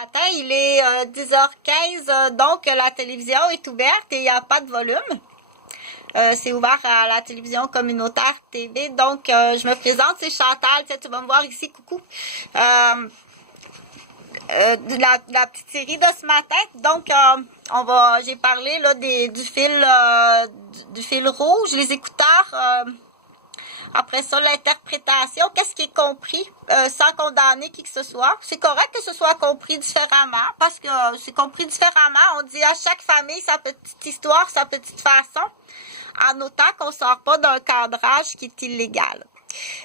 matin, il est 10h15, donc la télévision est ouverte et il n'y a pas de volume. C'est ouvert à la télévision communautaire TV. Donc, je me présente, c'est Chantal. Tu vas me voir ici, coucou. La petite série de ce matin. Donc, j'ai parlé là, du fil rouge, les écouteurs. Après ça, l'interprétation, qu'est-ce qui est compris sans condamner qui que ce soit. C'est correct que ce soit compris différemment parce que c'est compris différemment. On dit à chaque famille sa petite histoire, sa petite façon, en notant qu'on ne sort pas d'un cadrage qui est illégal.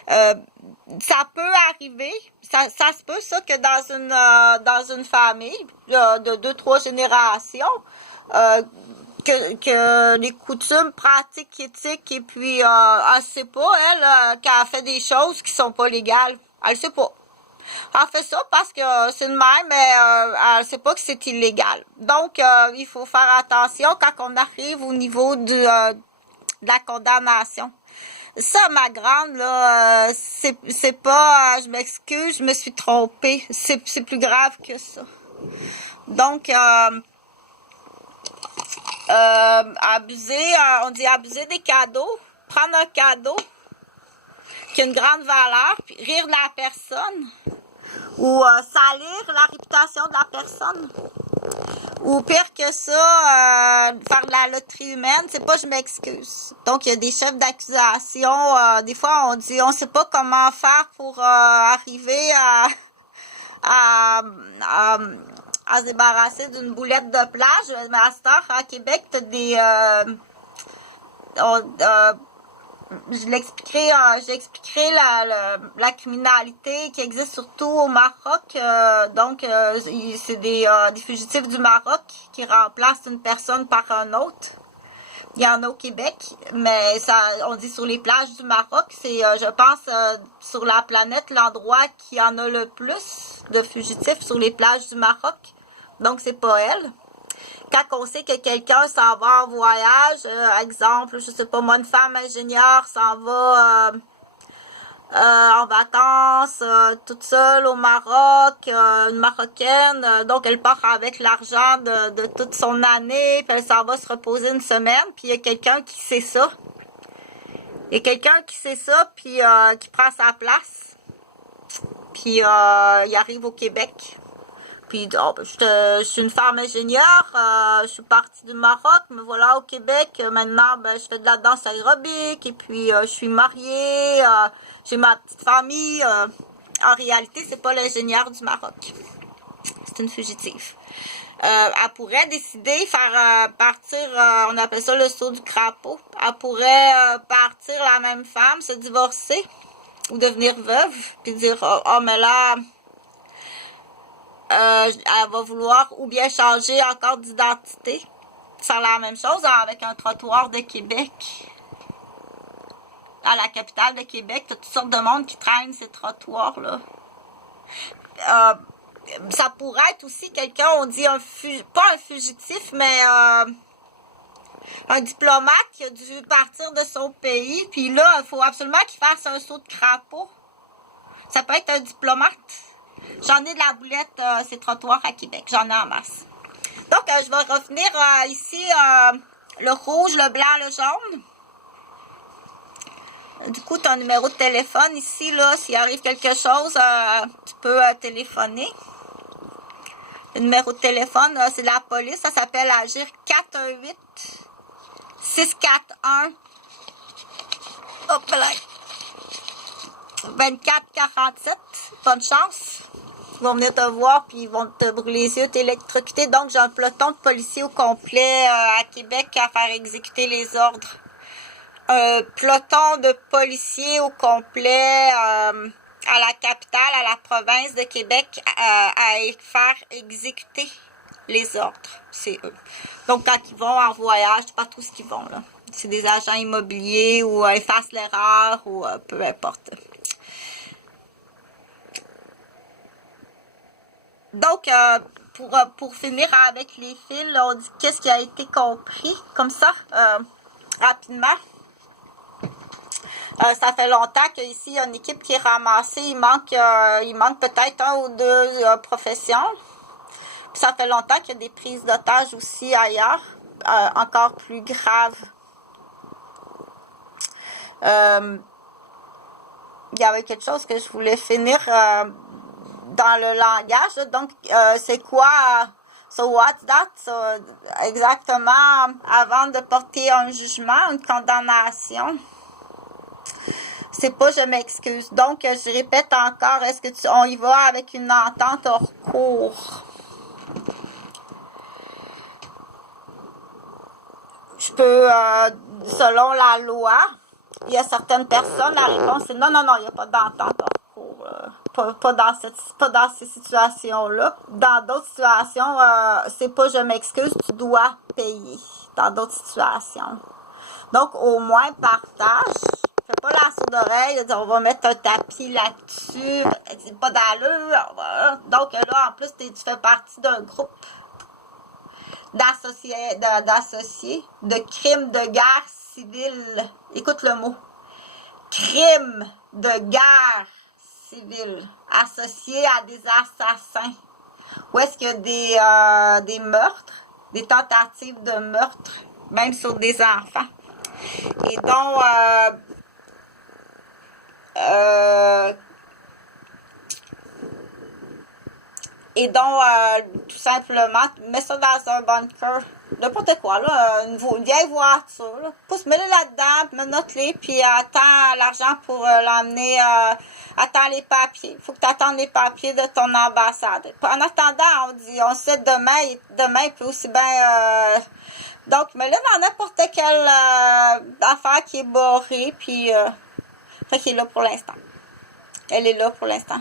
Ça peut arriver, ça se peut ça que dans une famille de 2-3 générations, que les coutumes, pratiques, éthiques, et puis elle sait pas, elle, qu'elle fait des choses qui sont pas légales. Elle sait pas. Elle fait ça parce que c'est de même, mais elle sait pas que c'est illégal. Donc, il faut faire attention quand on arrive au niveau de la condamnation. Ça, ma grande, là, c'est pas, je m'excuse, je me suis trompée. C'est plus grave que ça. Donc, on dit abuser des cadeaux, prendre un cadeau qui a une grande valeur, puis rire de la personne, ou salir la réputation de la personne, ou pire que ça, faire de la loterie humaine, c'est pas je m'excuse. Donc, il y a des chefs d'accusation, des fois on dit on sait pas comment faire pour arriver à se débarrasser d'une boulette de plage. Mais à cette heure, à Québec, t'as des... j'expliquerai la criminalité qui existe surtout au Maroc. Donc, c'est des fugitifs du Maroc qui remplacent une personne par un autre. Il y en a au Québec, mais ça, on dit sur les plages du Maroc, c'est, je pense, sur la planète, l'endroit qui en a le plus de fugitifs sur les plages du Maroc. Donc, c'est pas elle. Quand on sait que quelqu'un s'en va en voyage, exemple, je sais pas moi, une femme ingénieure s'en va en vacances, toute seule au Maroc, une Marocaine, donc elle part avec l'argent de toute son année, puis elle s'en va se reposer une semaine, puis il y a quelqu'un qui sait ça. Il y a quelqu'un qui sait ça, puis qui prend sa place, puis il arrive au Québec. Puis, je suis une femme ingénieure, je suis partie du Maroc, me voilà au Québec. Maintenant, je fais de la danse aérobique, et puis je suis mariée, j'ai ma petite famille. En réalité, c'est pas l'ingénieure du Maroc. C'est une fugitive. Elle pourrait décider faire partir, on appelle ça le saut du crapaud. Elle pourrait partir la même femme, se divorcer, ou devenir veuve, puis dire, oh mais là... elle va vouloir ou bien changer encore d'identité. C'est la même chose avec un trottoir de Québec. À la capitale de Québec, t'as toutes sortes de monde qui traînent ces trottoirs-là. Ça pourrait être aussi quelqu'un, on dit pas un fugitif, mais un diplomate qui a dû partir de son pays. Puis là, il faut absolument qu'il fasse un saut de crapaud. Ça peut être un diplomate. J'en ai de la boulette, ces trottoirs à Québec. J'en ai en masse. Donc, je vais revenir ici, le rouge, le blanc, le jaune. Du coup, tu as un numéro de téléphone ici, là. S'il arrive quelque chose, tu peux téléphoner. Le numéro de téléphone, c'est la police. Ça s'appelle Agir 418-641. Hop là. 24-47. Bonne chance. Ils vont venir te voir, puis ils vont te brûler les yeux, t'électrocuter. Donc, j'ai un peloton de policiers au complet à Québec à faire exécuter les ordres. Un peloton de policiers au complet à la capitale, à la province de Québec, à faire exécuter les ordres. C'est eux. Donc, quand ils vont en voyage, c'est pas tout ce qu'ils vont, là. C'est des agents immobiliers ou effacent l'erreur ou peu importe. Donc, pour finir avec les fils, on dit qu'est-ce qui a été compris, comme ça, rapidement. Ça fait longtemps qu'ici, il y a une équipe qui est ramassée. Il manque peut-être un ou deux professions. Puis ça fait longtemps qu'il y a des prises d'otages aussi ailleurs, encore plus graves. Il y avait quelque chose que je voulais finir dans le langage. Donc, c'est quoi? So what's that? So, exactement, avant de porter un jugement, une condamnation. C'est pas je m'excuse. Donc, je répète encore, est-ce que on y va avec une entente hors cours? Je peux, selon la loi, il y a certaines personnes, la réponse est non, non, non, il n'y a pas d'entente hors cours. Pas dans ces situations-là. Dans d'autres situations, c'est pas je m'excuse, tu dois payer. Dans d'autres situations. Donc, au moins, partage. Fais pas la sourde oreille, on va mettre un tapis là-dessus. C'est pas d'allure. Donc, là, en plus, tu fais partie d'un groupe d'associés de crimes de guerre civile. Écoute le mot. Crimes de guerre civile associés à des assassins. Où est-ce qu'il y a des meurtres, des tentatives de meurtre, même sur des enfants. Et donc, tout simplement, mets ça dans un bunker. N'importe quoi, là. Une vieille voiture, là. Mets-le là-dedans, note-les, puis attends l'argent pour l'emmener. Attends les papiers. Faut que tu attendes les papiers de ton ambassade. En attendant, on sait demain, il peut aussi bien. Donc, mets-le dans n'importe quelle affaire qui est barrée, puis. Fait qu'il est là pour l'instant. Elle est là pour l'instant.